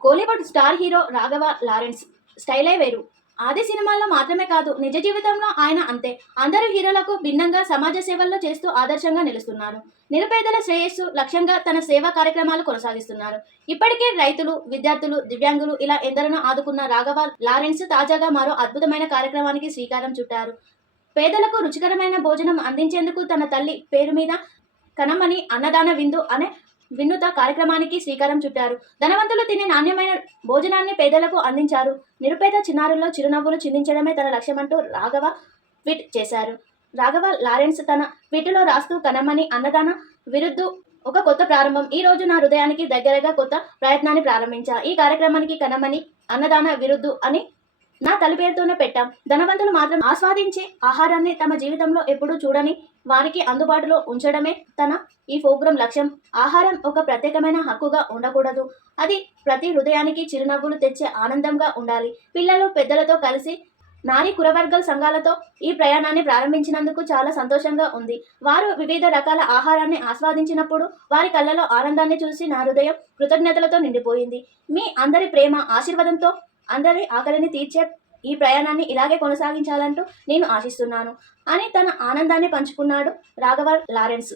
Kollywood star hero Raghava Lawrence స్టైలే వేరు. ఆది సినిమాల్లో మాత్రమే కాదు నిజ జీవితంలో ఆయన అంతే. అందరు హీరోలకు భిన్నంగా సమాజ సేవల్లో చేస్తూ ఆదర్శంగా నిలుస్తున్నారు. నిరుపేదల శ్రేయస్సు లక్ష్యంగా తన సేవా కార్యక్రమాలు కొనసాగిస్తున్నారు. ఇప్పటికే రైతులు విద్యార్థులు దివ్యాంగులు ఇలా ఎందరినో ఆదుకున్న రాఘవ లారెన్స్ తాజాగా మరో అద్భుతమైన కార్యక్రమానికి శ్రీకారం చుట్టారు. పేదలకు రుచికరమైన భోజనం అందించేందుకు తన తల్లి పేరు మీద కనమని అన్నదాన విందు అనే వినూత కార్యక్రమానికి శ్రీకారం చుట్టారు. ధనవంతులు తినే నాణ్యమైన భోజనాన్ని పేదలకు అందించారు. నిరుపేద చిన్నారుల్లో చిరునవ్వులు చిందించడమే తన లక్ష్యమంటూ రాఘవ ట్వీట్ చేశారు. రాఘవ లారెన్స్ తన ట్వీట్లో రాస్తూ కనమని అన్నదాన విరుద్ధు ఒక కొత్త ప్రారంభం. ఈ రోజు నా హృదయానికి దగ్గరగా కొత్త ప్రయత్నాన్ని ప్రారంభించా. ఈ కార్యక్రమానికి కనమని అన్నదాన విరుద్ధు అని నా తల్లి పేరుతోనే పెట్టాం. ధనవంతులు మాత్రం ఆస్వాదించే ఆహారాన్ని తమ జీవితంలో ఎప్పుడూ చూడని వారికి అందుబాటులో ఉంచడమే తన ఈ ప్రోగ్రాం లక్ష్యం. ఆహారం ఒక ప్రత్యేకమైన హక్కుగా ఉండకూడదు. అది ప్రతి హృదయానికి చిరునవ్వులు తెచ్చే ఆనందంగా ఉండాలి. పిల్లలు పెద్దలతో కలిసి నారీ కురవర్గల్ సంఘాలతో ఈ ప్రయాణాన్ని ప్రారంభించినందుకు చాలా సంతోషంగా ఉంది. వారు వివిధ రకాల ఆహారాన్ని ఆస్వాదించినప్పుడు వారి కళ్ళలో ఆనందాన్ని చూసి నా హృదయం కృతజ్ఞతలతో నిండిపోయింది. మీ అందరి ప్రేమ ఆశీర్వాదంతో అందరి ఆకలిని తీర్చే ఈ ప్రయాణాన్ని ఇలాగే కొనసాగించాలంటూ నేను ఆశిస్తున్నాను. అని తన ఆనందాన్ని పంచుకున్నాడు రాఘవ లారెన్స్.